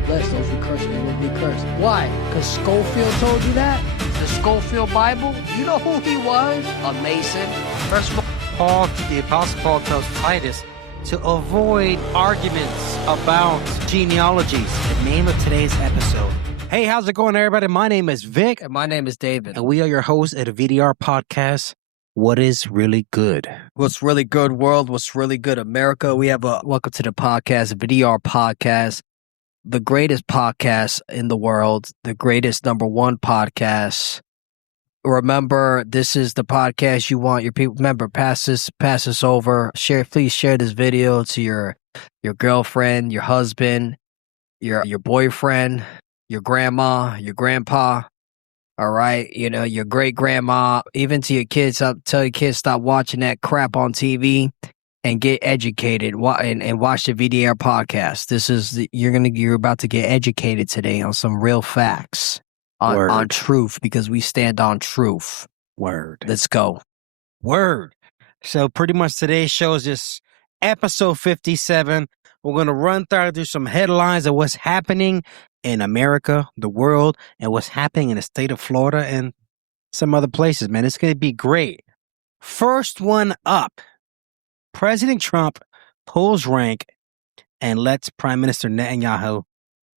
blessed. Those who curse me will be cursed. Why? Because Schofield told you that? The Schofield Bible? You know who he was? A Mason. First of all, the Apostle Paul tells Titus to avoid arguments about genealogies. The name of today's episode. Hey, how's it going, everybody? My name is Vic. And my name is David. And we are your hosts at the VDR Podcast. What is really good? What's really good, world? What's really good, America? We have a welcome to the podcast, VDR Podcast, the greatest podcast in the world, the greatest #1 podcast. Remember, this is the podcast you want your people. Remember, pass this over. Please share this video to your girlfriend, your husband, your boyfriend, your grandma, your grandpa. All right, your great grandma, even to your kids. Tell your kids stop watching that crap on TV and get educated. And watch the VDR podcast. This is you're about to get educated today on some real facts on truth, because we stand on truth. Word. Let's go. Word. So pretty much today's show is just episode 57. We're gonna run through some headlines of what's happening in America, the world, and what's happening in the state of Florida and some other places, man. It's going to be great. First one up, President Trump pulls rank and lets Prime Minister Netanyahu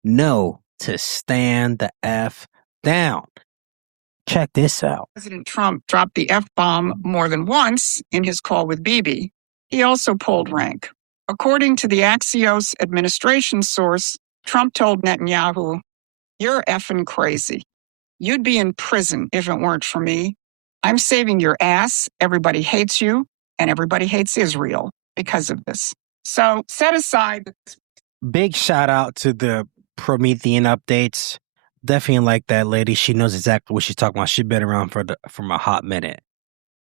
know to stand the F down. Check this out. President Trump dropped the F-bomb more than once in his call with Bibi. He also pulled rank. According to the Axios administration source, Trump told Netanyahu, "You're effing crazy. You'd be in prison if it weren't for me. I'm saving your ass. Everybody hates you, and everybody hates Israel because of this." So set aside. Big shout out to the Promethean updates. Definitely like that lady. She knows exactly what she's talking about. She's been around for a hot minute.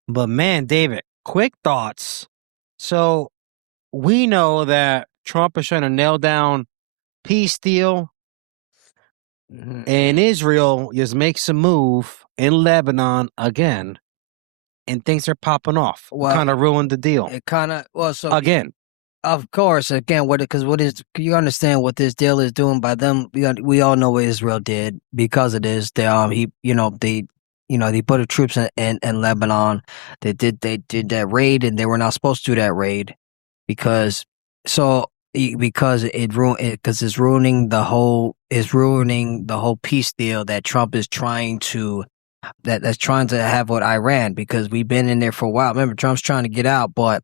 But man, David, quick thoughts. So we know that Trump is trying to nail down peace deal, and Israel just makes a move in Lebanon again, and things are popping off. Well, kind of ruined the deal. It kind of again. Of course, again, you understand what this deal is doing by them? We all know what Israel did because of this. They put the troops in Lebanon. They did that raid, and they were not supposed to do that raid because it's ruining the whole peace deal that Trump is trying to have with Iran, because we've been in there for a while. Remember, Trump's trying to get out, but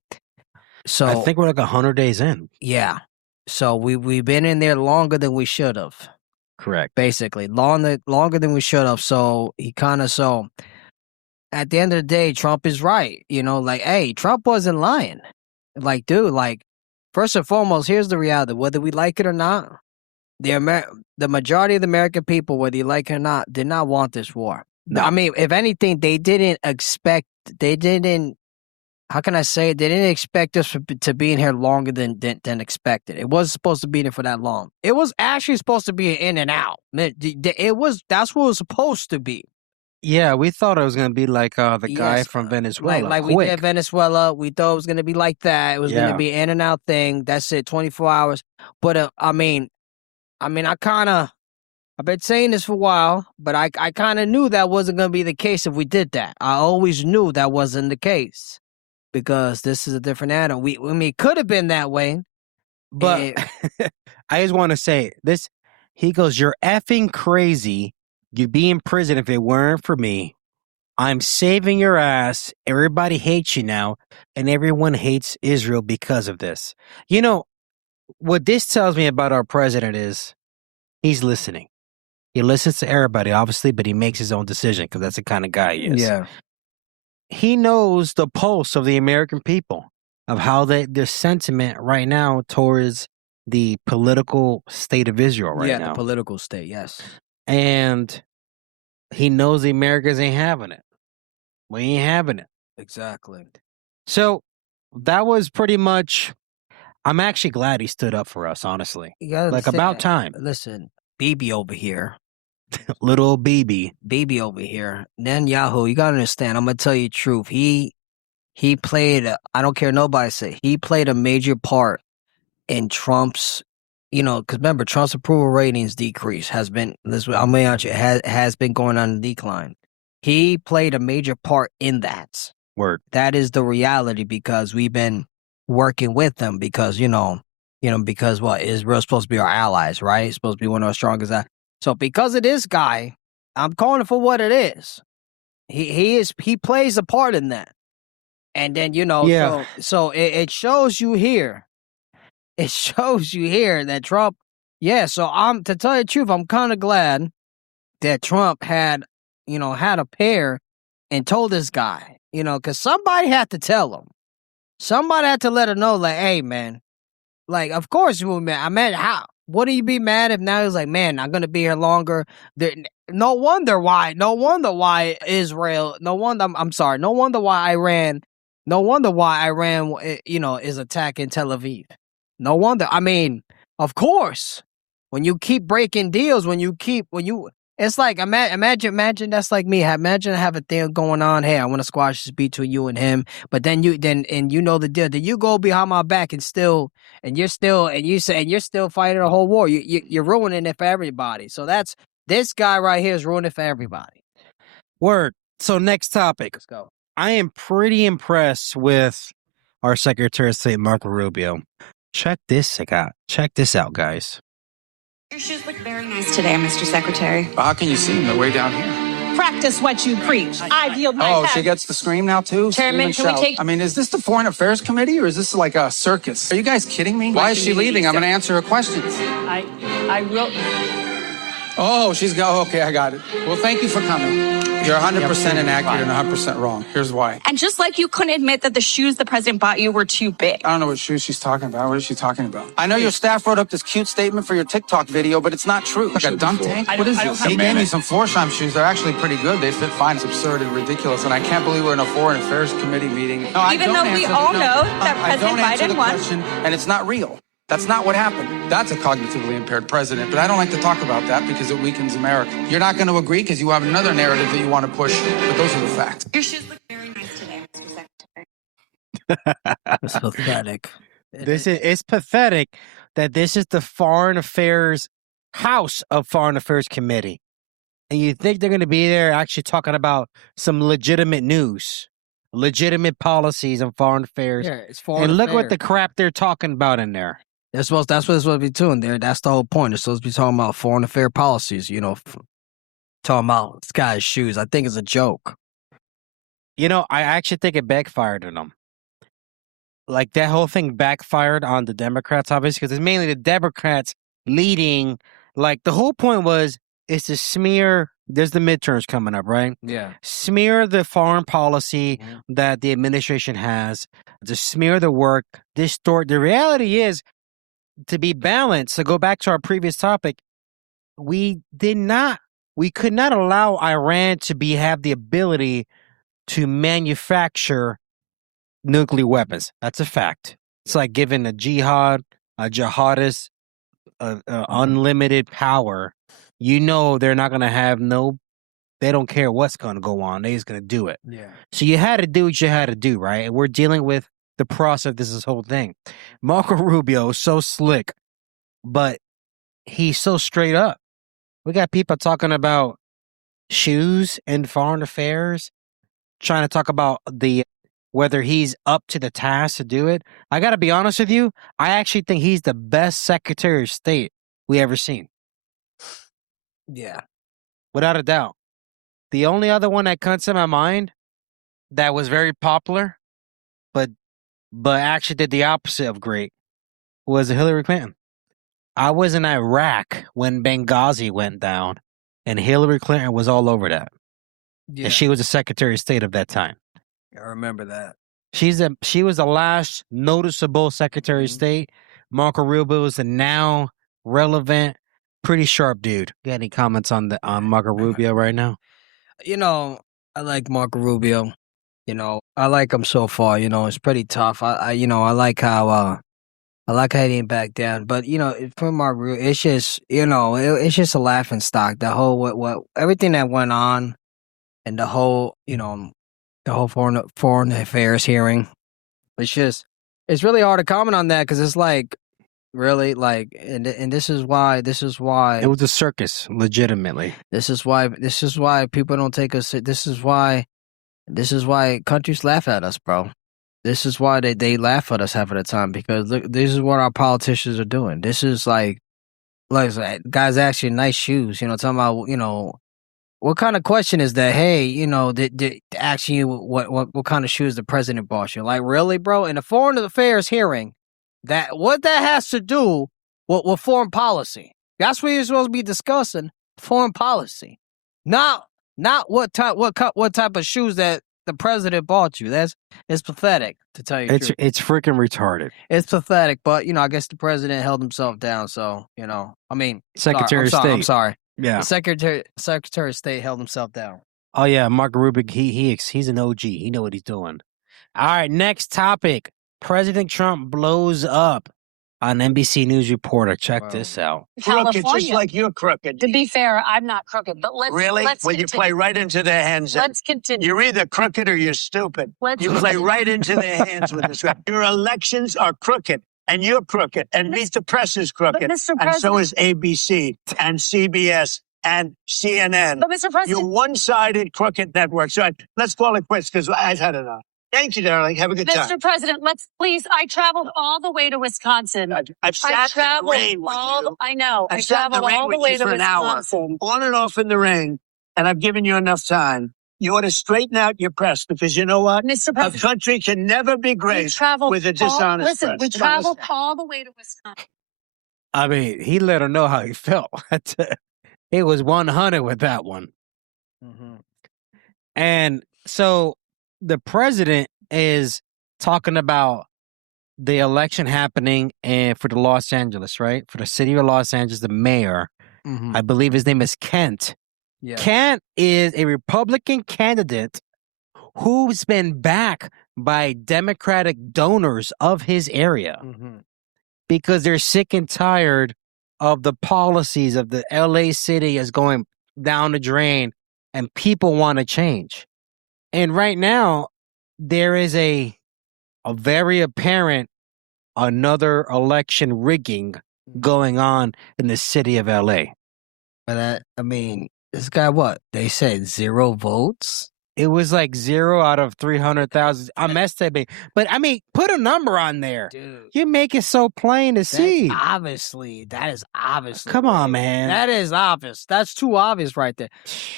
so I think we're like 100 days in. Yeah, so we've been in there longer than we should have. Correct. Basically, longer than we should have. So at the end of the day, Trump is right. Hey, Trump wasn't lying. Like, dude, first and foremost, here's the reality. Whether we like it or not, the majority of the American people, whether you like it or not, did not want this war. No. I mean, if anything, they didn't how can I say it? They didn't expect us to be in here longer than expected. It wasn't supposed to be in here for that long. It was actually supposed to be an in and out. That's what it was supposed to be. Yeah, we thought it was going to be like the guy from Venezuela. Like we did Venezuela. We thought it was going to be like that. It was going to be an in and out thing. That's it, 24 hours. But I've been saying this for a while, but I kind of knew that wasn't going to be the case if we did that. I always knew that wasn't the case, because this is a different animal. It could have been that way, but I just want to say this. He goes, "You're effing crazy. You'd be in prison if it weren't for me. I'm saving your ass. Everybody hates you now, and everyone hates Israel because of this." What this tells me about our president is he's listening. He listens to everybody, obviously, but he makes his own decision because that's the kind of guy he is. Yeah. He knows the pulse of the American people, of how their sentiment right now towards the political state of Israel right now. Yeah, the political state, yes. And he knows the Americans ain't having it. We ain't having it. Exactly. So that was pretty much, I'm actually glad he stood up for us, honestly. About time. Listen, BB over here. Little BB. BB over here. Netanyahu, you gotta understand, I'm gonna tell you the truth. He played, I don't care nobody say, he played a major part in Trump's, because remember, Trump's approval ratings decrease has been has been going on in decline. He played a major part in that. Word. That is the reality because we've been working with them because because what Israel's supposed to be our allies, right? It's supposed to be one of our strongest. So because of this guy, I'm calling it for what it is. He plays a part in that, and then so it shows you here. It shows you here that Trump. Yeah, so to tell you the truth, I'm kind of glad that Trump had a pair and told this guy, because somebody had to tell him. Somebody had to let him know, like, hey, man, like, of course you will be mad. I mean, how? Wouldn't you be mad if now he's like, man, I'm going to be here longer? No wonder why Israel, no wonder why Iran, is attacking Tel Aviv. No wonder. I mean, of course, when you keep breaking deals, it's like, imagine that's like me. Imagine I have a thing going on. Hey, I want to squash this beef between you and him. But then you know the deal. Then you go behind my back and you're still fighting a whole war. You're ruining it for everybody. So this guy right here is ruining it for everybody. Word. So next topic. Let's go. I am pretty impressed with our Secretary of State, Marco Rubio. Check this out, guys. Your shoes look very nice today, Mr. Secretary. How can you see them? They're way down here. Practice what you preach. I've yielded my she gets to scream now, too? Chairman, Scream and shout. I mean, is this the Foreign Affairs Committee, or is this like a circus? Are you guys kidding me? Why is she leaving? I'm going to answer her questions. I will... Oh, okay, I got it. Well, thank you for coming. You're 100% inaccurate and 100% wrong. Here's why. And just like you couldn't admit that the shoes the president bought you were too big. I don't know what shoes she's talking about. What is she talking about? I know your staff wrote up this cute statement for your TikTok video, but it's not true. Like a dunk tank? What is this? He gave me some Florsheim shoes. They're actually pretty good. They fit fine. It's absurd and ridiculous, and I can't believe we're in a Foreign Affairs Committee meeting. No, Even though we all know that President Biden won. Question, and it's not real. That's not what happened. That's a cognitively impaired president, but I don't like to talk about that because it weakens America. You're not going to agree because you have another narrative that you want to push, but those are the facts. Your shoes look very nice today, Mr. Secretary. It's pathetic. It's pathetic that this is the House of Foreign Affairs Committee. And you think they're going to be there actually talking about some legitimate news, legitimate policies on foreign affairs. Yeah, it's foreign And look affairs. what the crap they're talking about in there. That's what it's supposed to be doing there. That's the whole point. It's supposed to be talking about foreign affair policies, talking about this guy's shoes. I think it's a joke. I actually think it backfired on them. Like, that whole thing backfired on the Democrats, obviously, because it's mainly the Democrats leading. Like, the whole point is to smear. There's the midterms coming up, right? Yeah. Smear the foreign policy that the administration has, to smear the work, distort. The reality is, to be balanced, to go back to our previous topic, we could not allow Iran to have the ability to manufacture nuclear weapons. That's a fact. It's like giving a jihadist, unlimited power. They're not going to have they don't care what's going to go on. They're just going to do it. Yeah. So you had to do what you had to do, right? And we're dealing with the process of this whole thing. Marco Rubio is so slick, but he's so straight up. We got people talking about shoes and foreign affairs, trying to talk about whether he's up to the task to do it. I got to be honest with you. I actually think he's the best Secretary of State we ever seen. Yeah. Without a doubt. The only other one that comes to my mind that was very popular, but actually did the opposite of great, was Hillary Clinton. I was in Iraq when Benghazi went down, and Hillary Clinton was all over that. Yeah. And she was the Secretary of State of that time. I remember that. She was the last noticeable Secretary of State. Marco Rubio is the now relevant, pretty sharp dude. You got any comments on Marco Rubio right now? I like Marco Rubio. I like him so far. It's pretty tough. I like how he didn't back down. But for Marco Rubio, it's just it's just a laughing stock. The whole what everything that went on, and the whole foreign affairs hearing. It's really hard to comment on that because it's like Really? Like, and this is why It was a circus, legitimately. this is why people don't take us. This is why countries laugh at us, bro. This is why they laugh at us half of the time, because look, this is what our politicians are doing. This is like guys actually nice shoes, talking about, what kind of question is that? Hey, asking you what kind of shoes the president bought you. Like, really, bro? In a foreign affairs hearing, what that has to do with foreign policy. That's what you're supposed to be discussing, foreign policy. Not what type of shoes that the president bought you. It's pathetic, to tell you the truth. It's freaking retarded. It's pathetic, but I guess the president held himself down. So I mean, Secretary of State. I'm sorry. Yeah, the Secretary of State held himself down. Oh yeah, Mark Rubik. He's an OG. He know what he's doing. All right, next topic. President Trump blows up on NBC News reporter. Check this out. Crooked, just like you're crooked. To be fair, I'm not crooked, but let's Well, continue. you play right into their hands. Let's continue. You're either crooked or you're stupid. You play right into their hands with this. Your elections are crooked, and you're crooked, and Meet the Press is crooked, Mr. and so President- is ABC and CBS and CNN. But Mr. President, You're one-sided crooked networks. Right, let's call it quits because I've had enough. Thank you, darling. Have a good time. Mr. President, let's please. I traveled all the way to Wisconsin. I've sat in the rain with you. I know. I I've sat in the traveled rain all the with way you to for an hour, Wisconsin. on and off in the rain, and I've given you enough time. You ought to straighten out your press because you know what? Mr. A President, country can never be we great traveled with a dishonest Listen, press. we Come on, traveled listen. all the way to Wisconsin. I mean, he let her know how he felt. It was 100 with that one. Mm-hmm. And so the president is talking about the election happening and for the Los Angeles, right? For the city of Los Angeles, the mayor, Mm-hmm. I believe his name is Kent. Yeah. Kent is a Republican candidate who's been backed by Democratic donors of his area Mm-hmm. because they're sick and tired of the policies of the LA city is going down the drain and people want to change. And right now, there is a very apparent another election rigging going on in the city of LA. But I mean, this guy, what they said, 0 votes. It was like 0 out of 300,000. I'm estimating, but I mean, put a number on there. Dude, You make it so plain to see. that is obviously. Come on, man. That is obvious. That's too obvious right there.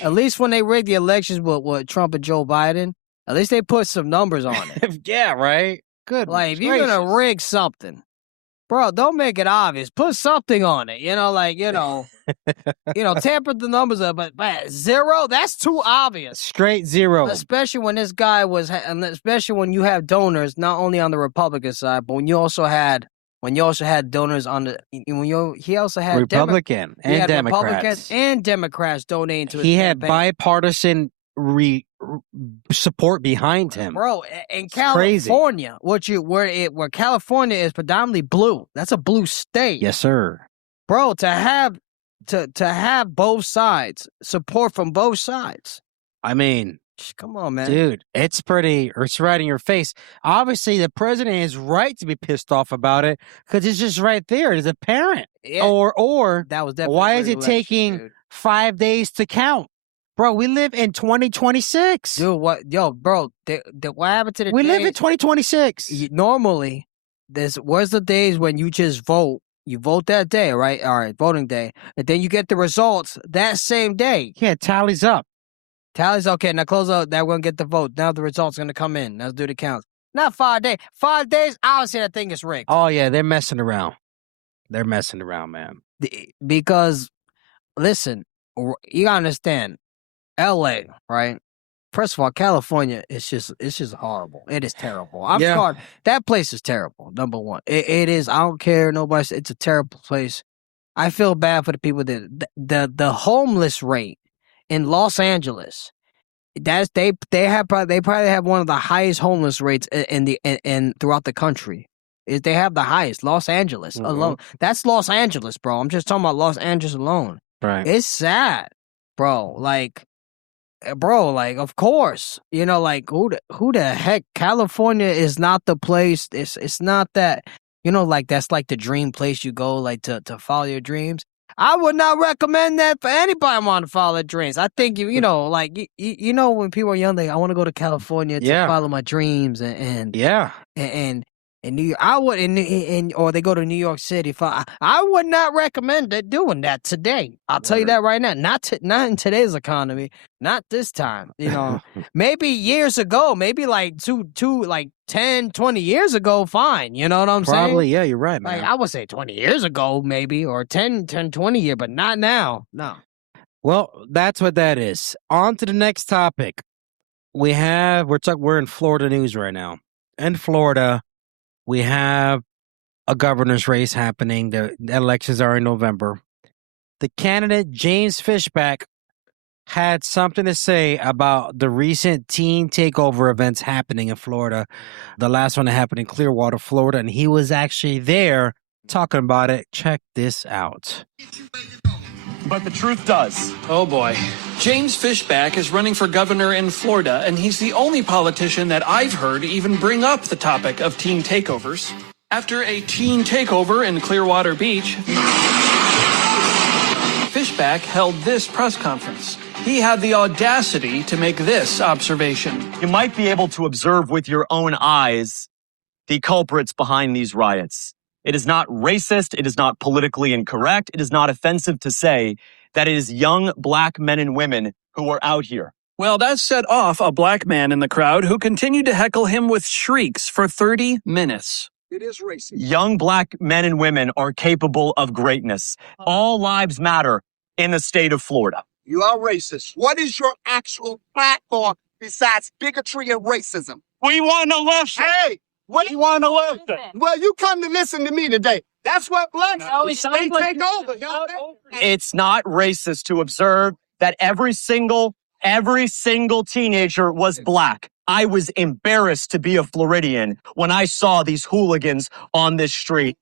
At least when they rigged the elections with Trump and Joe Biden, at least they put some numbers on it. Yeah, right. Good. Like, if you're gonna rig something, bro, don't make it obvious. Put something on it. Tamper the numbers up. But 0, that's too obvious. Straight 0. Especially when this guy and especially when you have donors not only on the Republican side, but when you also had donors on the he also had Republican and Democrats. Republicans and Democrats donating to his He had campaign. bipartisan support behind him. Bro, in It's crazy. California, where California is predominantly blue. That's a blue state. Yes, sir. Bro, to have both sides, support from both sides. I mean, Come on, man. dude, it's right in your face. Obviously, the president is right to be pissed off about it because it's just right there. It's apparent. Yeah, Or that was definitely why a is great it election, taking dude. 5 days to count? Bro, we live in 2026. Dude, what? Yo, bro, what happened to the We live in days- 2026. Normally, where's the days when you just vote? You vote that day, right? All right, voting day. And then you get the results that same day. Yeah, tallies up. Tally's okay. Now close out. Now we're going to get the vote. Now the results going to come in. Let's do the counts. Not 5 days. 5 days, obviously that thing is rigged. Oh, yeah, they're messing around. They're messing around, man. Because, listen, you got to understand, LA, right? First of all, California it's just horrible. It is terrible. I'm Yeah. sorry. That place is terrible, number one. It is. I don't care. Nobody. It's a terrible place. I feel bad for the people the homeless rate in Los Angeles. They probably have one of the highest homeless rates in throughout the country. They have the highest. Los Angeles alone. That's Los Angeles, bro. I'm just talking about Los Angeles alone. Right. It's sad, bro. Like, of course, who the heck? California is not the place. It's not that. like that's like the dream place you go, like to follow your dreams. I would not recommend that for anybody want to follow their dreams. I think like when people are young, I want to go to California to follow my dreams and New York. I would or they go to New York City. I would not recommend doing that today. I'll tell you that right now. Not in today's economy. Not this time. Maybe years ago. Maybe like like 10, 20 years ago. Fine. You know what I'm saying? Probably. Yeah, you're right, man. Like I would say 20 years ago, maybe, or 10, 20 years, but not now. No. Well, that's what that is. On to the next topic. We're in Florida news right now. In Florida, we have a governor's race happening. The elections are in November. The candidate, James Fishback, had something to say about the recent teen takeover events happening in Florida. The last one that happened in Clearwater, Florida, and he was actually there talking about it. Check this out. But the truth does. Oh boy. James Fishback is running for governor in Florida, and he's the only politician that I've heard even bring up the topic of teen takeovers. After a teen takeover in Clearwater Beach, Fishback held this press conference. He had the audacity to make this observation. You might be able to observe with your own eyes the culprits behind these riots. It is not racist. It is not politically incorrect. It is not offensive to say that it is young black men and women who are out here. Well, that set off a black man in the crowd who continued to heckle him with shrieks for 30 minutes. It is racist. Young black men and women are capable of greatness. All lives matter in the state of Florida. You are racist. What is your actual platform besides bigotry and racism? We want to listen. Hey! We want to listen. Well, you come to listen to me today. That's what blacks they take over. It's not racist to observe that every single teenager was black. I was embarrassed to be a Floridian when I saw these hooligans on this street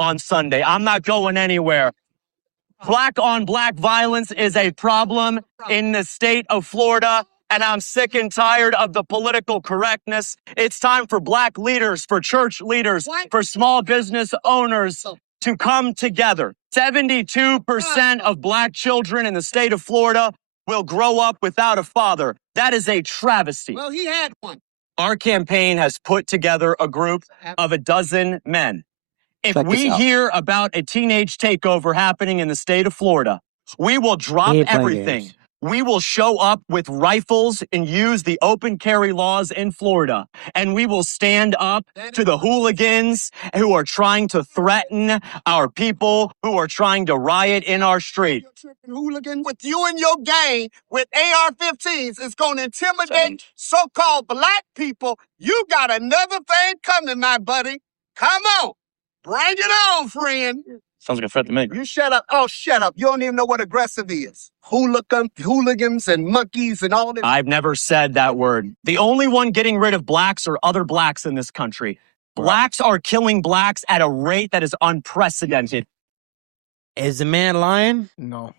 on Sunday. I'm not going anywhere. Black on black violence is a problem in the state of Florida. And I'm sick and tired of the political correctness. It's time for black leaders, for church leaders, for small business owners to come together. 72% of black children in the state of Florida will grow up without a father. That is a travesty. Well, he had one. Our campaign has put together a group of 12 men. If we hear about a teenage takeover happening in the state of Florida, we will drop everything. We will show up with rifles and use the open carry laws in Florida. And we will stand up to the hooligans who are trying to threaten our people, who are trying to riot in our street. Hooligan with you and your gang with AR-15s is going to intimidate so-called black people. You got another thing coming, my buddy. Come on. Bring it on, friend. Sounds like a threat to me. You shut up. Oh, shut up. You don't even know what aggressive is. Hooligans and monkeys and all this. I've never said that word. The only one getting rid of blacks are other blacks in this country. Blacks are killing blacks at a rate that is unprecedented. Is the man lying? No.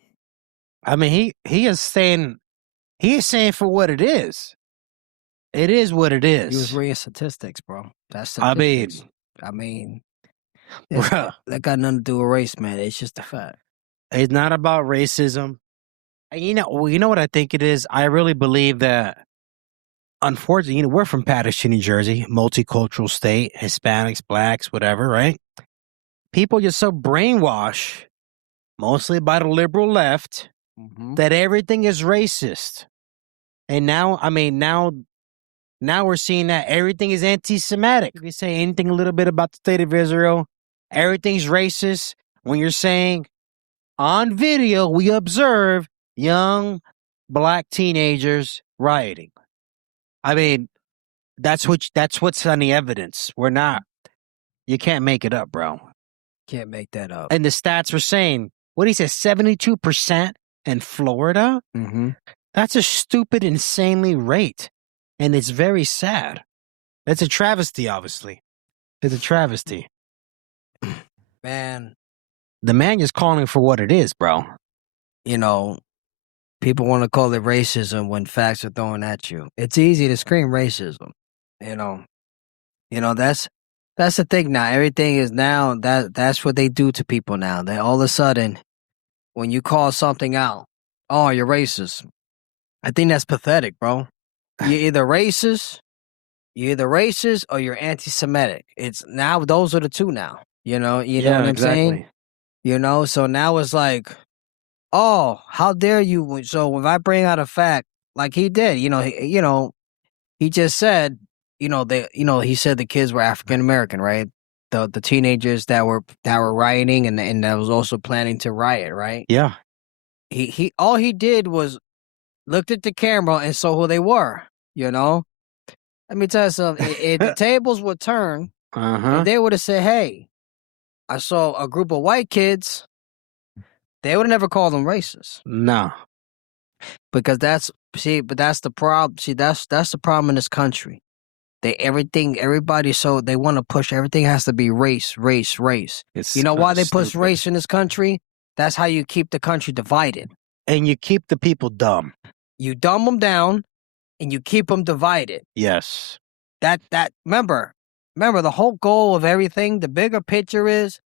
I mean, he is saying for what it is. It is what it is. He was reading statistics, bro. That's statistics. I mean, that got nothing to do with race, man. It's just a fact. It's not about racism. And you know what I think it is? I really believe that, unfortunately, we're from Paterson, New Jersey, multicultural state, Hispanics, blacks, whatever, right? People just so brainwashed, mostly by the liberal left, that everything is racist. And now we're seeing that everything is anti-Semitic. If you say anything a little bit about the state of Israel, everything's racist. When you're saying, on video, we observe young black teenagers rioting. I mean, that's what's on the evidence. You can't make it up, bro. Can't make that up. And the stats were saying, what he said, 72% in Florida? Mm-hmm. That's a stupid, insanely rate. And it's very sad. It's a travesty, obviously. It's a travesty. Man. The man is calling for what it is, bro. People want to call it racism when facts are thrown at you. It's easy to scream racism. That's That's the thing now. Everything is now that's what they do to people now. They all of a sudden, when you call something out, oh, you're racist. I think that's pathetic, bro. You're either racist or you're anti-Semitic. It's now those are the two now. You know what I'm saying? You know, so now it's like, oh, how dare you? So if I bring out a fact like he did, he just said, he said the kids were African American, right? The teenagers that were rioting and that was also planning to riot, right? Yeah. He all he did was looked at the camera and saw who they were. You know, let me tell you something. If the tables would turn, if they would have said, "Hey, I saw a group of white kids," they would have never called them racist. No, because that's the problem. See, that's the problem in this country. Everybody, so they want to push everything has to be race. You know why they push race in this country? That's how you keep the country divided. And you keep the people dumb. You dumb them down, and you keep them divided. Yes. Remember the whole goal of everything, the bigger picture is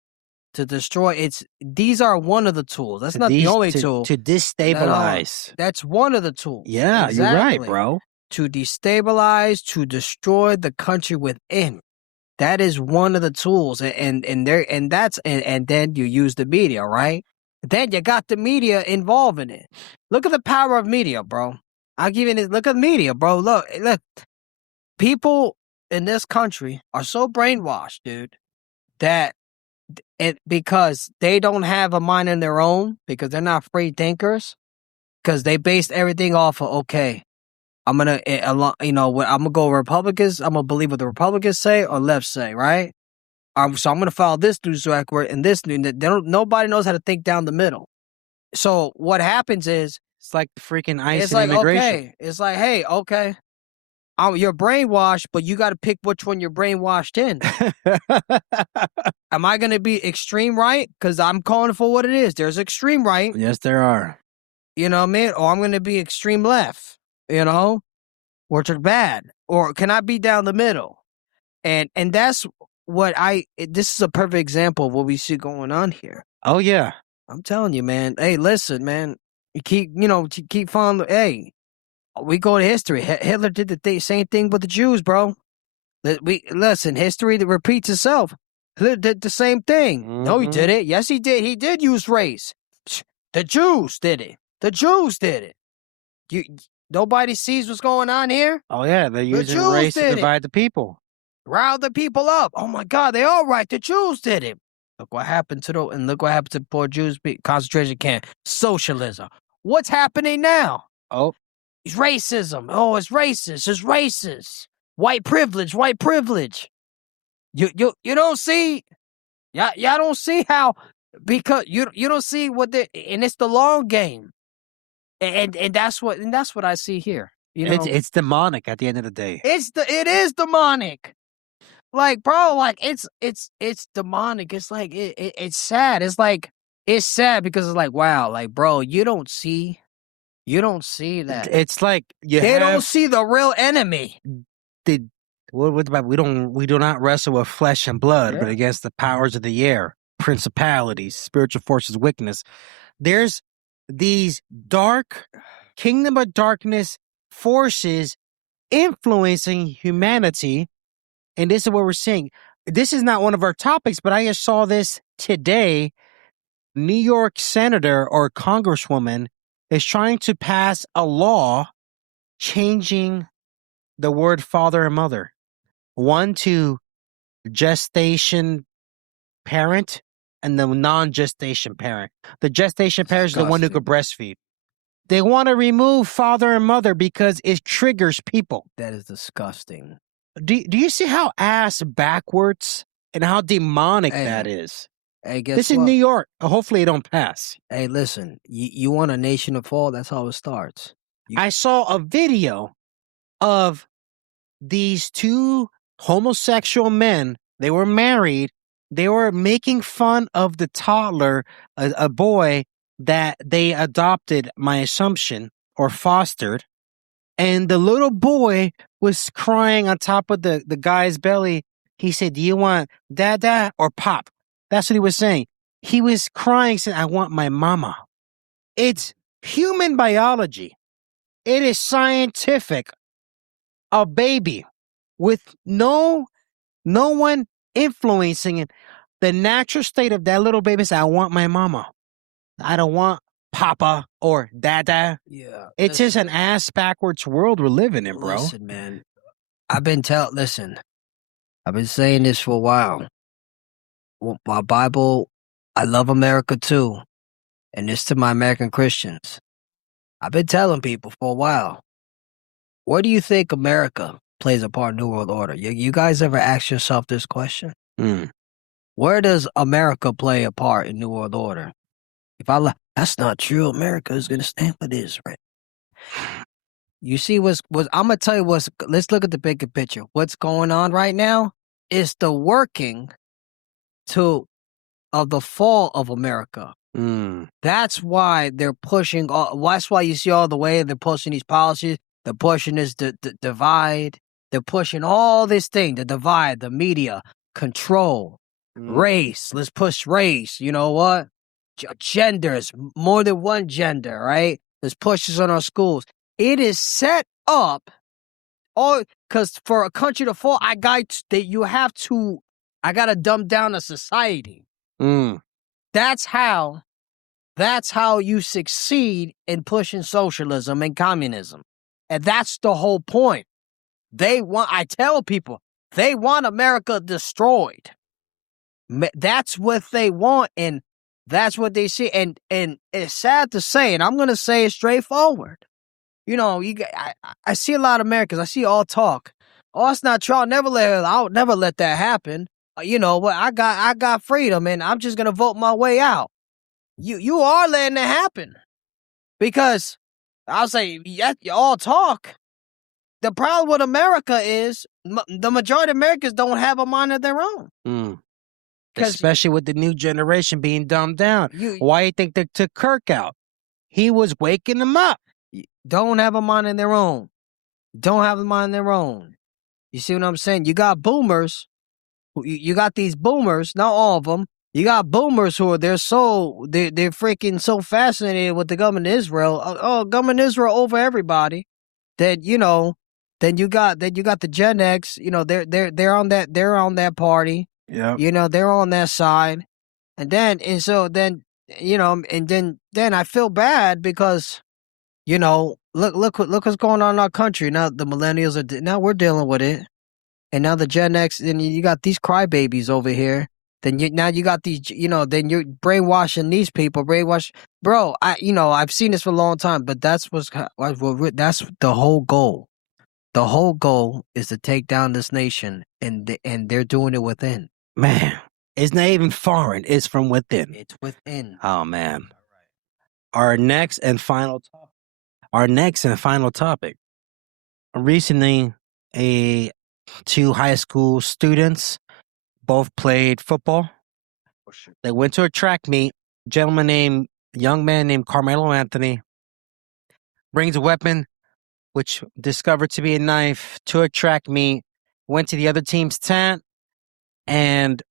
to destroy. These are one of the tools. That's not the only tool. To destabilize. No, that's one of the tools. Yeah, exactly. You're right, bro. To destabilize, to destroy the country within. That is one of the tools, and then you use the media, right? Then you got the media involved in it. Look at the power of media, bro. I'll give you this. Look at media, bro. Look. People in this country are so brainwashed, dude, that because they don't have a mind of their own, because they're not free thinkers, because they based everything off of, okay, I'm gonna go Republicans. I'm gonna believe what the Republicans say or left say, right? So I'm gonna follow this news record and this news. Nobody knows how to think down the middle. So what happens is it's like freaking ICE it's and like, immigration. Okay, it's like, hey, okay, you're brainwashed, but you got to pick which one you're brainwashed in. Am I gonna be extreme right? Because I'm calling for what it is. There's extreme right. Yes, there are. You know what I mean? Or I'm gonna be extreme left. You know, which are bad. Or can I be down the middle? And that's what this is a perfect example of what we see going on here. Oh yeah. I'm telling you, man. Hey, listen, man. You keep following. Hey, we go to history. Hitler did the same thing with the Jews, bro. Listen, history that repeats itself. Hitler did the same thing. Mm-hmm. No, he did it. Yes, he did. He did use race. The Jews did it. The Jews did it. Nobody sees what's going on here? Oh, yeah. They're using race to divide the people. Rile the people up. Oh, my God. They all right. The Jews did it. Look what happened to the poor Jews. Concentration camp. Socialism. What's happening now? Oh. It's racism. Oh, it's racist. It's racist. White privilege. White privilege. You don't see. Y'all don't see how, because you don't see and it's the long game. And that's what I see here. You know, it's demonic at the end of the day. It is demonic. Like, bro, like it's demonic. It's like it's sad. It's like it's sad because it's like, wow, like, bro, you don't see that. It's like they don't see the real enemy. What about we do not wrestle with flesh and blood, but against the powers of the air, principalities, spiritual forces, wickedness. There's these dark kingdom of darkness forces influencing humanity, and this is what we're seeing. This is not one of our topics, but I just saw this today. New York senator or congresswoman is trying to pass a law changing the word father and mother. One to gestation parent and the non-gestation parent. The gestation parent is the one who could breastfeed. They want to remove father and mother because it triggers people. That is disgusting. Do you see how ass backwards and how demonic that is? Hey, guess this is New York. Hopefully it don't pass. Hey, listen, you want a nation to fall? That's how it starts. I saw a video of these two homosexual men. They were married. They were making fun of the toddler, a boy that they adopted, my assumption, or fostered. And the little boy was crying on top of the guy's belly, He said, do you want dada or pop? That's what he was saying. He was crying, saying, I want my mama. It's human biology. It is scientific. A baby with no one influencing it. The natural state of that little baby is, I want my mama. I don't want papa or dada. Yeah. It's just an ass backwards world we're living in, bro. Listen, man. I've been saying this for a while. Well, my Bible, I love America too. And this to my American Christians. I've been telling people for a while. Where do you think America plays a part in New World Order? You guys ever ask yourself this question? Where does America play a part in New World Order? That's not true. America is going to stand for this, right? You see I'm going to tell you let's look at the bigger picture. What's going on right now is the working of the fall of America. That's why they're pushing, that's why you see all the way they're pushing these policies. They're pushing this divide. They're pushing all this thing, the divide, the media, control, race. Let's push race. You know what? Genders, more than one gender, right? Let's push this on our schools. It is set up, because for a country to fall, I got to dumb down a society. That's how you succeed in pushing socialism and communism. And that's the whole point. I tell people, they want America destroyed. That's what they want, and that's what they see. And it's sad to say, and I'm going to say it straightforward. You know, I see a lot of Americans. I see all talk. Oh, it's not true. I'll never let that happen. You know, but I got freedom, and I'm just going to vote my way out. You are letting it happen. Because I'll say, yeah, you all talk. The problem with America is the majority of Americans don't have a mind of their own. Especially with the new generation being dumbed down. Why do you think they took Kirk out? He was waking them up. Don't have a mind of their own. Don't have a mind of their own. You see what I'm saying? You got boomers. You got these boomers, not all of them. You got boomers who are they're freaking so fascinated with the government of Israel. Government of Israel over everybody. That then you got the Gen X. They're on that party. Yeah. They're on that side. And then I feel bad because look what's going on in our country now. The millennials now we're dealing with it, and now the Gen X. And you got these crybabies over here. Then you got these, then you're brainwashing these people. Bro. I've seen this for a long time, but that's the whole goal. The whole goal is to take down this nation, and they're doing it within. Man, it's not even foreign. It's from within. It's within. Oh man. Our next and final topic. Recently, two high school students both played football. They went to a track meet. Young man named Carmelo Anthony brings a weapon, which discovered to be a knife, to a track meet, went to the other team's tent, and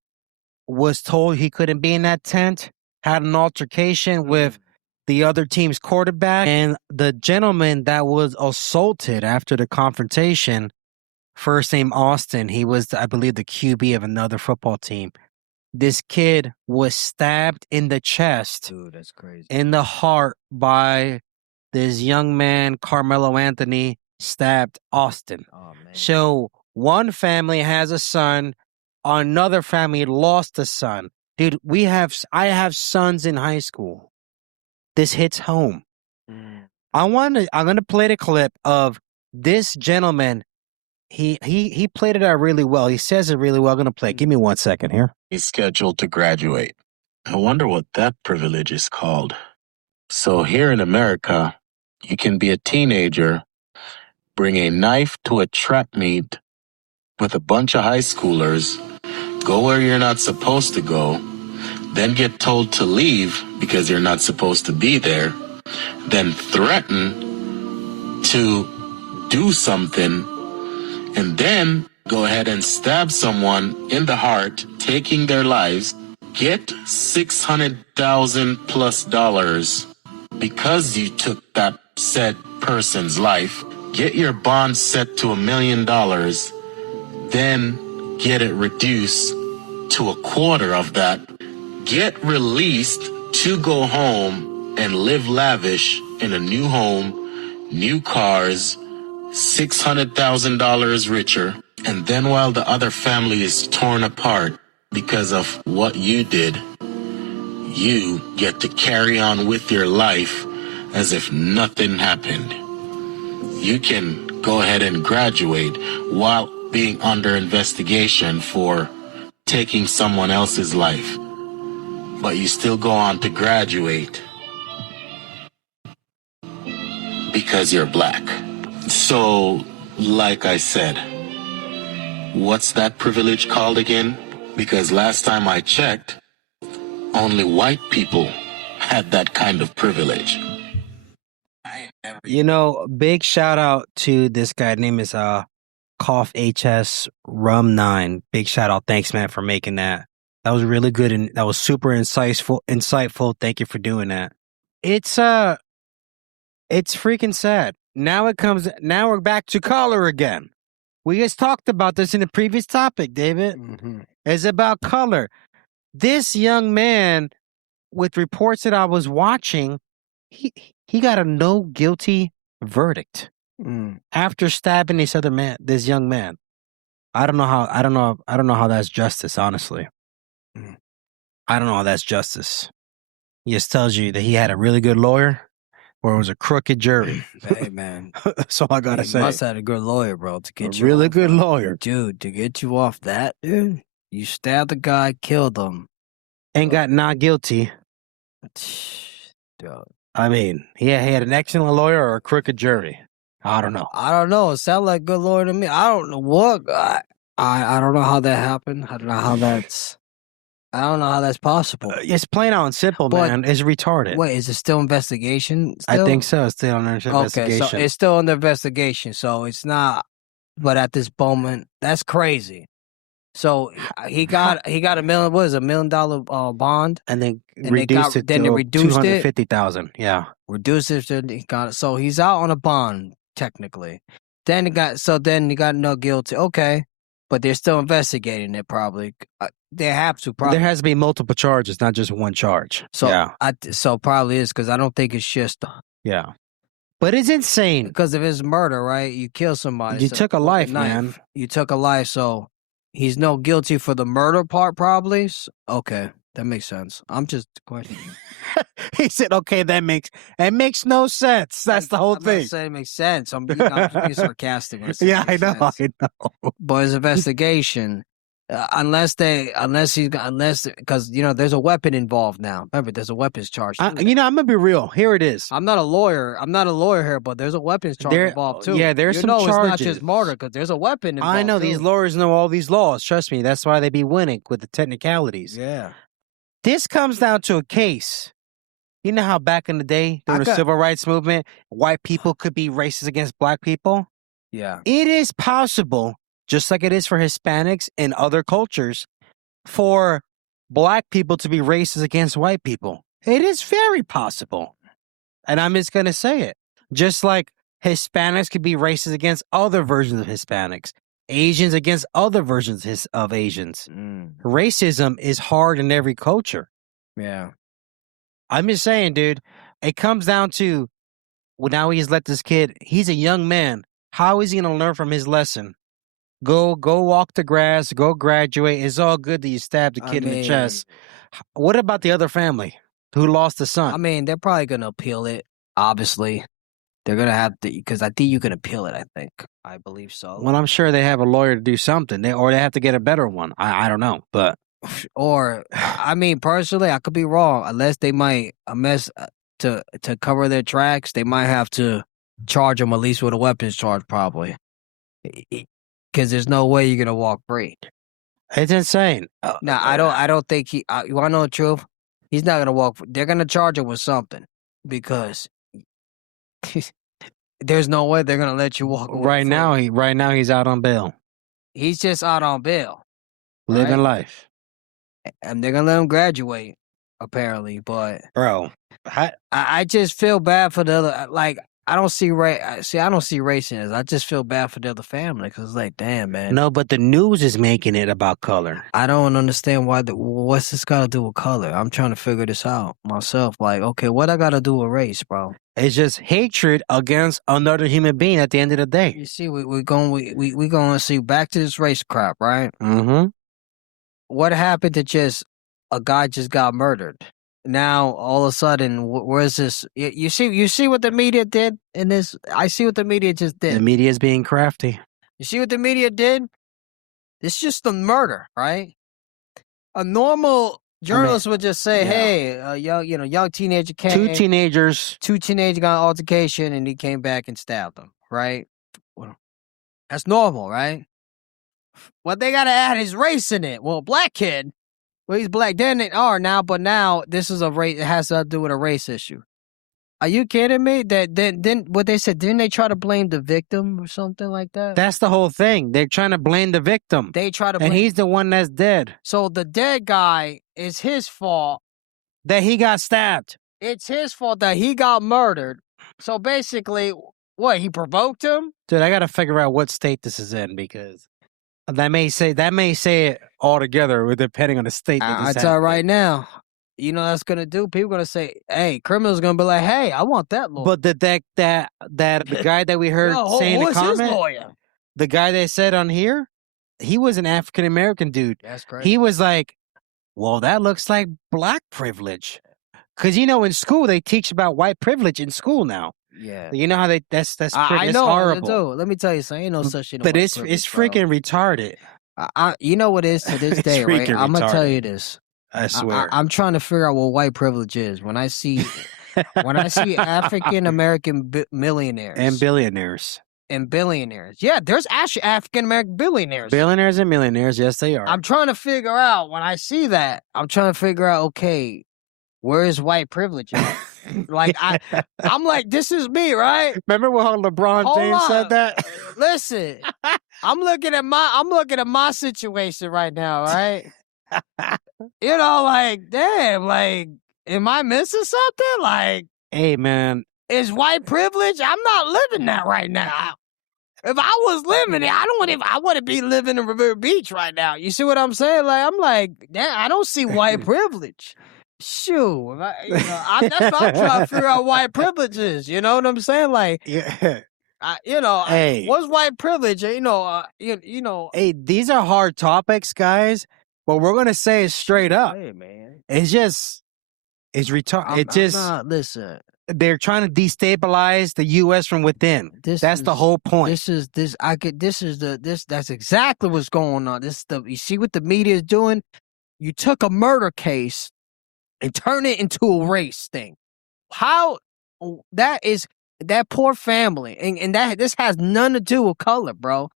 was told he couldn't be in that tent, had an altercation with the other team's quarterback, and the gentleman that was assaulted after the confrontation, first name Austin, he was, I believe, the QB of another football team. This kid was stabbed in the chest, dude, that's crazy, in the heart by this young man, Carmelo Anthony, stabbed Austin. Oh, man. So one family has a son, another family lost a son. Dude, I have sons in high school. This hits home. I'm gonna play the clip of this gentleman. He played it out really well. He says it really well. I'm gonna play it. Give me 1 second here. He's scheduled to graduate. I wonder what that privilege is called. So here in America, you can be a teenager, bring a knife to a track meet with a bunch of high schoolers, go where you're not supposed to go, then get told to leave because you're not supposed to be there, then threaten to do something, and then go ahead and stab someone in the heart, taking their lives, get $600,000+ because you took that said person's life, get your bond set to $1 million, then get it reduced to a quarter of that, get released to go home and live lavish in a new home, new cars, $600,000 richer, and then while the other family is torn apart because of what you did, you get to carry on with your life as if nothing happened. You can go ahead and graduate while being under investigation for taking someone else's life, but you still go on to graduate because you're black. So, like I said, what's that privilege called again? Because last time I checked, only white people had that kind of privilege. You know, big shout out to this guy. Name is Cough HS Rum 9. Big shout out. Thanks, man, for making that. That was really good and that was super insightful. Thank you for doing that. It's freaking sad. Now we're back to color again. We just talked about this in the previous topic, David. Mm-hmm. It's about color. This young man, with reports that I was watching, he got a no guilty verdict after stabbing this young man. I don't know how that's justice, honestly. I don't know how that's justice. He just tells you that he had a really good lawyer or it was a crooked jury. Hey, man. So I gotta say, you must have had a good lawyer, bro, to get you really off good that. lawyer, dude. To get you off that, dude. You stabbed the guy, killed him, and got not guilty. Dude. I mean, he had an excellent lawyer or a crooked jury. I don't know. It sounded like a good lawyer to me. I don't know what. I don't know how that happened. I don't know how that's possible. It's plain out and simple, man. It's retarded. Wait, is it still investigation? Still? I think so. It's still under investigation. Okay, so it's still under investigation. So it's not. But at this moment, that's crazy. So he got $1 million. What is it, $1 million bond? And then reduced it to $250,000. Yeah, reduced it. He got it. So he's out on a bond technically. Then he got no guilty. Okay, but they're still investigating it. Probably they have to. Probably there has to be multiple charges, not just one charge. So yeah. So probably is because I don't think it's just But it's insane because if it's murder, right? You kill somebody. You took a life, man. You took a life, so. He's no guilty for the murder part, probably. Okay, that makes sense. I'm just questioning. He said, "Okay, it makes no sense." That's the whole thing. I'm not saying it makes sense. I'm being sarcastic. Yeah, I know. But his investigation, unless because there's a weapon involved now. Remember, there's a weapons charge. I'm gonna be real. Here it is. I'm not a lawyer here, but there's a weapons charge involved too. Yeah, there's some charges. It's not just murder because there's a weapon involved. I know these lawyers know all these laws. Trust me, that's why they be winning with the technicalities. Yeah. This comes down to a case. You know how back in the day during the civil rights movement, white people could be racist against black people? Yeah. It is possible, just like it is for Hispanics and other cultures, for black people to be racist against white people. It is very possible. And I'm just going to say it. Just like Hispanics could be racist against other versions of Hispanics, Asians against other versions of Asians. Racism is hard in every culture. Yeah. I'm just saying, dude, it comes down to, well, now he's let this kid, he's a young man. How is he going to learn from his lesson? Go walk the grass, go graduate. It's all good that you stabbed the kid in the chest. What about the other family who lost a son? I mean, they're probably going to appeal it, obviously. They're going to have to, because I think you can appeal it, I believe so. Well, I'm sure they have a lawyer to do something, or they have to get a better one. I don't know, but... Or, I mean, personally, I could be wrong. Unless they might, to cover their tracks, they might have to charge them at least with a weapons charge, probably. Because there's no way you're going to walk free. It's insane. Now, I don't think you want to know the truth? He's not going to walk free. They're going to charge him with something. Because there's no way they're going to let you walk away. Right now, he's out on bail. He's just out on bail. Living right? life. And they're gonna let him graduate, apparently. But Bro, I just feel bad for the other. Like I don't see I don't see race in this. I just feel bad for the other family because it's like, damn, man. no, but the news is making it about color. I don't understand why. What's this got to do with color? I'm trying to figure this out myself. Like, okay, what I got to do with race, bro? It's just hatred against another human being at the end of the day. You see, we going to see back to this race crap, right? Mm-hmm. What happened to just a guy just got murdered? Now all of a sudden, where's this? You see what the media did in this? I see what the media just did. The media is being crafty. You see what the media did? It's just a murder, right? A normal journalist would just say, "Hey, young teenager came. Two teenagers got an altercation, and he came back and stabbed them." Right? That's normal, right? What they got to add is race in it. Well, black kid. Well, he's black. Then they are now, but now this is a race. It has to do with a race issue. Are you kidding me? That then what they said? Didn't they try to blame the victim or something like that? That's the whole thing. They're trying to blame the victim. They try to, and he's the one that's dead. So the dead guy is his fault that he got stabbed. It's his fault that he got murdered. So basically, what, he provoked him? Dude, I got to figure out what state this is in because that may say it all together depending on the state. I tell you right now, you know that's gonna do. People gonna say, "Hey, criminals gonna be like, hey, I want that lawyer." But the guy that we heard saying the comment, his lawyer? The guy they said on here, he was an African American dude. That's crazy. He was like, "Well, that looks like black privilege," because in school they teach about white privilege in school now. Yeah, you know how that's I know horrible. Let me tell you something. Ain't no such thing. But it's freaking retarded. You know what it is to this day, right? I'm gonna tell you this. I swear. I'm trying to figure out what white privilege is. When I see African American millionaires and billionaires. Yeah, there's actually African American billionaires. Billionaires and millionaires, yes, they are. I'm trying to figure out when I see that. Okay, where is white privilege at? Like I'm like, this is me, right? Remember when LeBron James said that? Listen, I'm looking at my situation right now, right? Like, damn, like, am I missing something? Like, hey, man, is white privilege? I'm not living that right now. If I was living it, I want to be living in Revere Beach right now. You see what I'm saying? Like, I'm like, damn, I don't see white privilege. Shoot, that's what I'm trying to figure out white privilege is. You know what I'm saying? Like, yeah. Hey, what's white privilege? Hey, these are hard topics, guys. But we're gonna say it straight up. Hey, man, it's retarded. Listen, they're trying to destabilize the U.S. from within. That's the whole point. That's exactly what's going on. You see what the media is doing? You took a murder case and turn it into a race thing. How that poor family, and this has none to do with color, bro.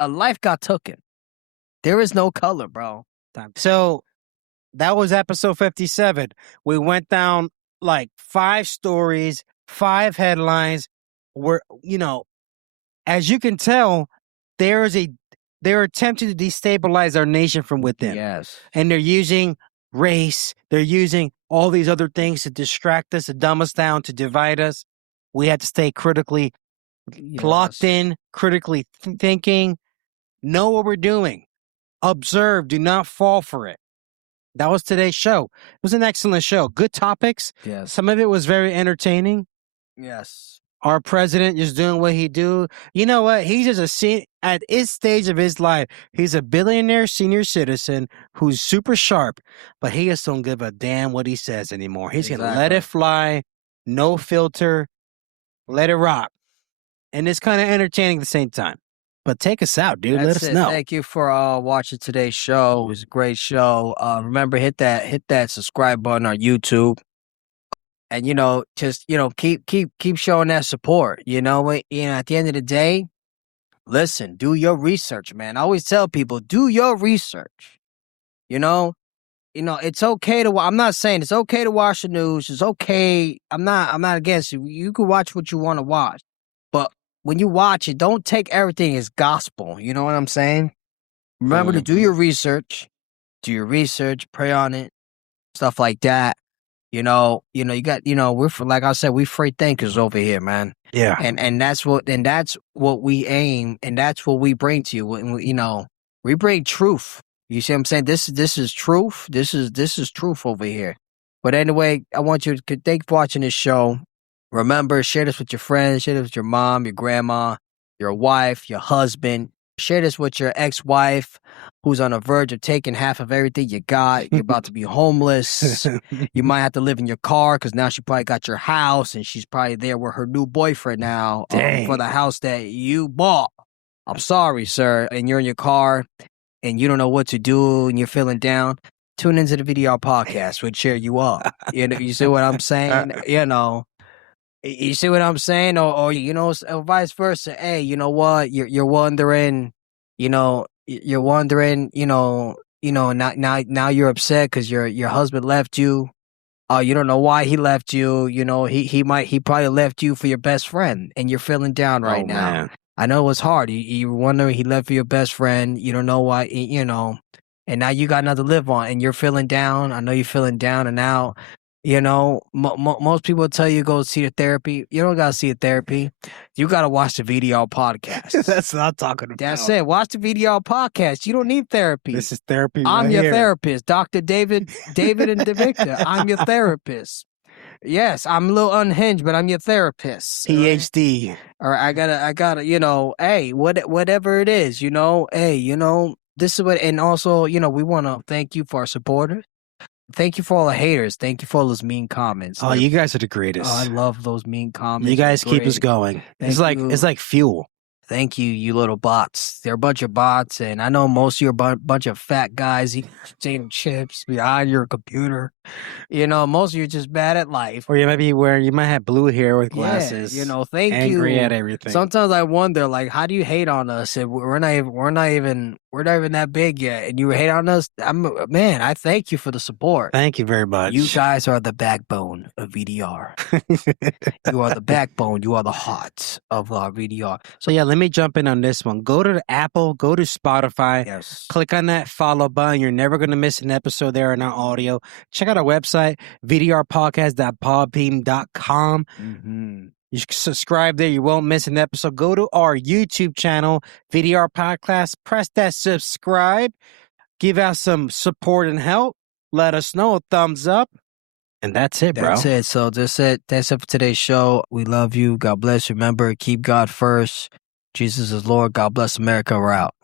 A life got taken. There is no color, bro. So that was episode 57. We went down like 5 stories, 5 headlines. Where as you can tell, they're attempting to destabilize our nation from within. Yes, and they're using race. They're using all these other things to distract us, to dumb us down, to divide us. We have to stay critically locked in, critically thinking, know what we're doing, observe, do not fall for it. That was today's show. It was an excellent show. Good topics. Yes. Some of it was very entertaining. Yes. Our president just doing what he do. You know what? He's just at his stage of his life. He's a billionaire senior citizen who's super sharp, but he just don't give a damn what he says anymore. He's going to let it fly, no filter, let it rock. And it's kind of entertaining at the same time. But take us out, dude. Let us know. Thank you for watching today's show. It was a great show. Remember, hit that subscribe button on YouTube. And just keep showing that support. At the end of the day, listen, do your research, man. I always tell people, do your research. It's okay to. I'm not saying it's okay to watch the news. It's okay. I'm not against you. You can watch what you want to watch, but when you watch it, don't take everything as gospel. You know what I'm saying? Remember to do your research. Do your research, pray on it, stuff like that. You got, we're like I said, we free thinkers over here, man. Yeah. And that's what we aim, and that's what we bring to you. We bring truth. You see what I'm saying? This is truth. This is truth over here. But anyway, I want you to thank you for watching this show. Remember, share this with your friends, share this with your mom, your grandma, your wife, your husband. Share this with your ex-wife who's on the verge of taking half of everything you got. You're about to be homeless. You might have to live in your car because now she probably got your house and she's probably there with her new boyfriend now for the house that you bought. I'm sorry, sir. And you're in your car and you don't know what to do and you're feeling down. Tune into the VDR podcast. We'll cheer you up. You see what I'm saying? You see what I'm saying? Or vice versa. Hey, you know what? You're wondering, now you're upset because your husband left you. You don't know why he left you. He probably left you for your best friend and you're feeling down right now. Man. I know it's hard. You're wondering he left for your best friend. You don't know why, and now you got nothing to live on and you're feeling down. I know you're feeling down and out. Most people tell you go see a therapy. You don't got to see a therapy. You got to watch the VDR podcast. That's what I'm talking about. That's it. Watch the VDR podcast. You don't need therapy. This is therapy. I'm your here. therapist, Dr. David and Victor. I'm your therapist. Yes, I'm a little unhinged, but I'm your therapist. PhD. All right, I gotta, hey, whatever it is, hey, this is what, and also, we want to thank you for our supporters. Thank you for all the haters. Thank you for all those mean comments. Oh, you guys are the greatest. Oh, I love those mean comments. You guys keep us going. It's like fuel. Thank you, you little bots. They're a bunch of bots, and I know most of you are a bunch of fat guys eating chips behind your computer. Most of you are just bad at life. Or you might have blue hair with glasses. Yeah, thank you. Angry at everything. Sometimes I wonder, like, how do you hate on us? If we're not even that big yet, and you hate on us. I thank you for the support. Thank you very much. You guys are the backbone of VDR. You are the backbone. You are the heart of VDR. So yeah, let me jump in on this one. Go to the Apple, go to Spotify. Yes. Click on that follow button. You're never going to miss an episode there in our audio. Check out our website, vdrpodcast.podbeam.com. Mm-hmm. You can subscribe there. You won't miss an episode. Go to our YouTube channel, VDR Podcast. Press that subscribe. Give out some support and help. Let us know. A thumbs up. And that's it, bro. That's it. So that's it. That's it for today's show. We love you. God bless. Remember, keep God first. Jesus is Lord. God bless America. We're out.